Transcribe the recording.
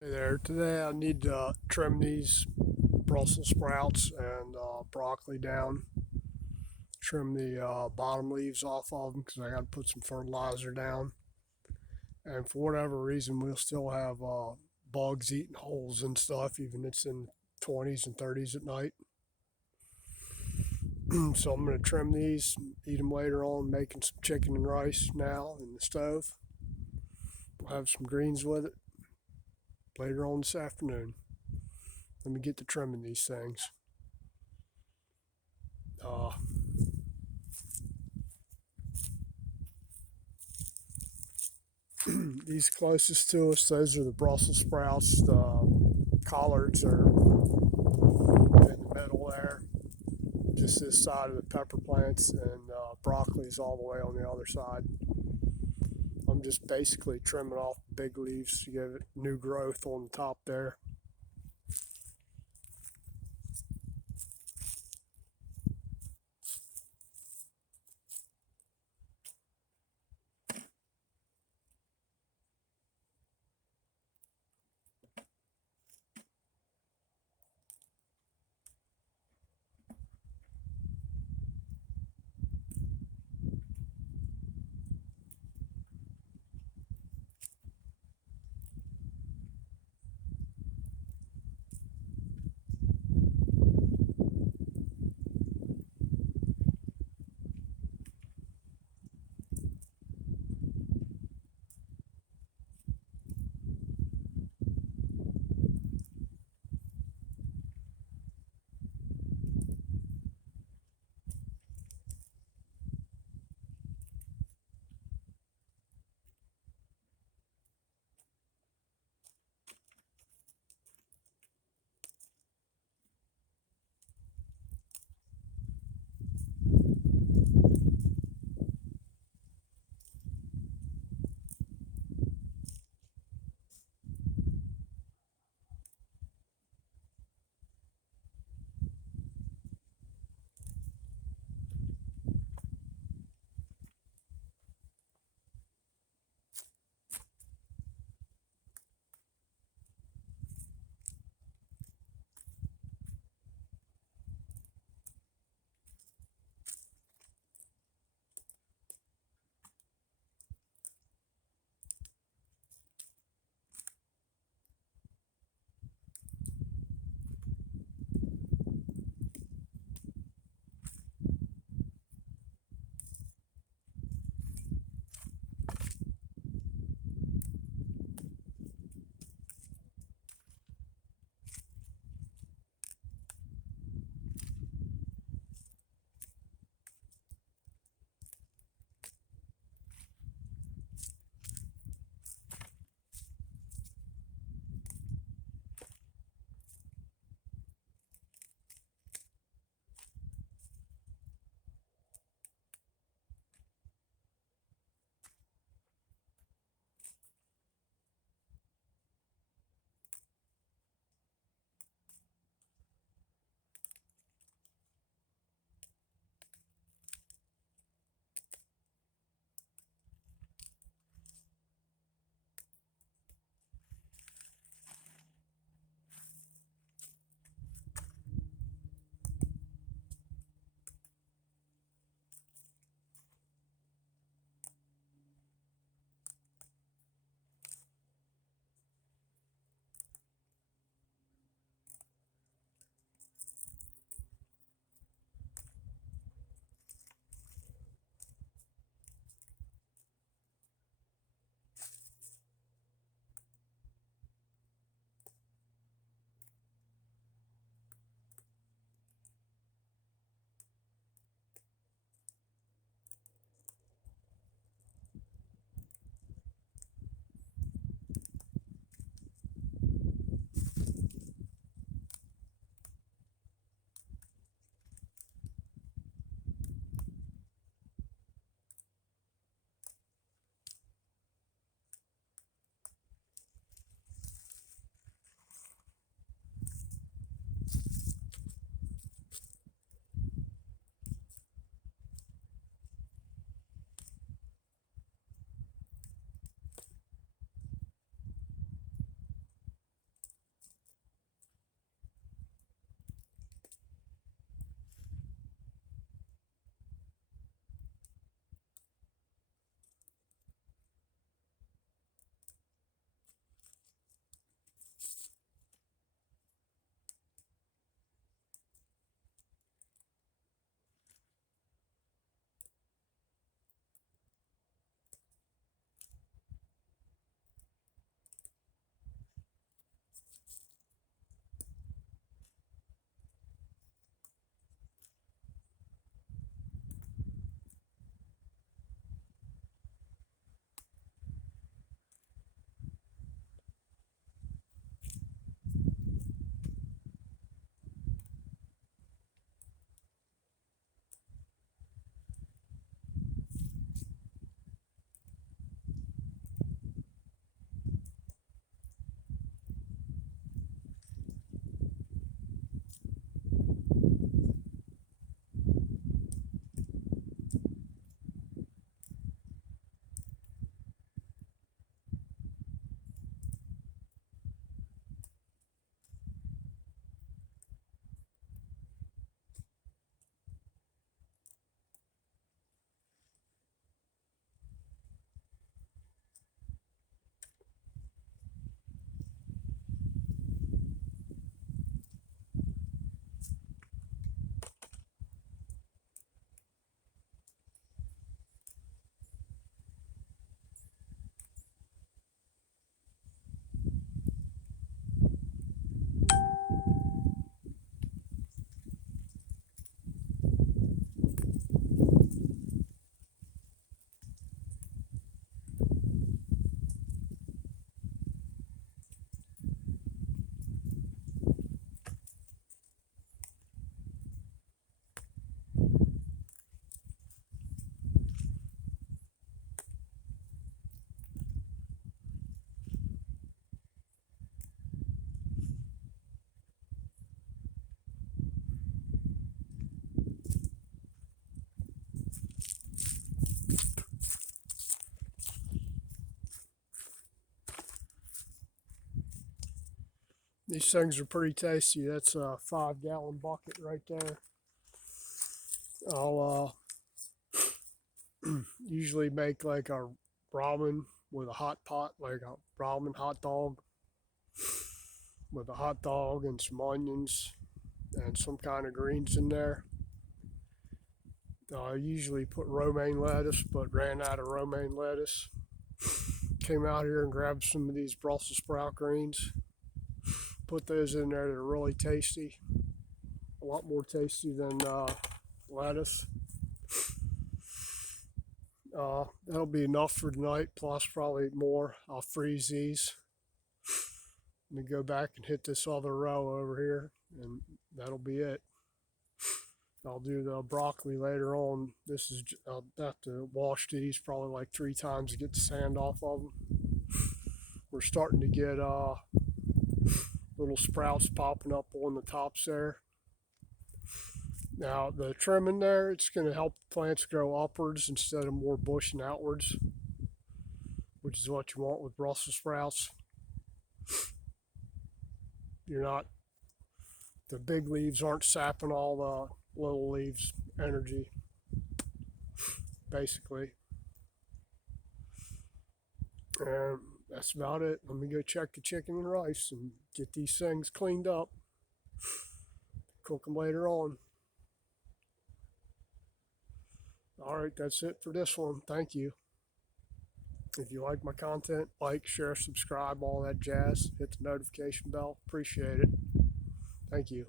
Hey there. Today I need to trim these Brussels sprouts and broccoli down. Trim the bottom leaves off of them because I got to put some fertilizer down. And for whatever reason, we'll still have bugs eating holes and stuff, even it's in 20s and 30s at night. So I'm going to trim these, eat them later on, making some chicken and rice now in the stove. We'll have some greens with it later on this afternoon. Let me get to trimming these things. Uh, These closest to us, those are the Brussels sprouts. The collards are in the middle there, just this side of the pepper plants, and broccoli's all the way on the other side. I'm just basically trimming off big leaves to give it new growth on the top there. These things are pretty tasty. That's a 5-gallon bucket right there. I'll usually make like a ramen with a hot pot, like a ramen hot dog with a hot dog and some onions and some kind of greens in there. I usually put romaine lettuce, but ran out of romaine lettuce. Came out here and grabbed some of these Brussels sprout greens. Put those in there. They're really tasty. A lot more tasty than lettuce. That'll be enough for tonight, plus probably more. I'll freeze these. And then go back and hit this other row over here, and that'll be it. I'll do the broccoli later on. I'll have to wash these probably like 3 times to get the sand off of them. We're starting to get little sprouts popping up on the tops there. Now the trimming there, it's going to help plants grow upwards instead of more bushing outwards, which is what you want with Brussels sprouts. The big leaves aren't sapping all the little leaves energy, basically. And that's about it. Let me go check the chicken and rice and get these things cleaned up. Cook them later on. All right, that's it for this one. Thank you. If you like my content, like, share, subscribe, all that jazz. Hit the notification bell. Appreciate it. Thank you.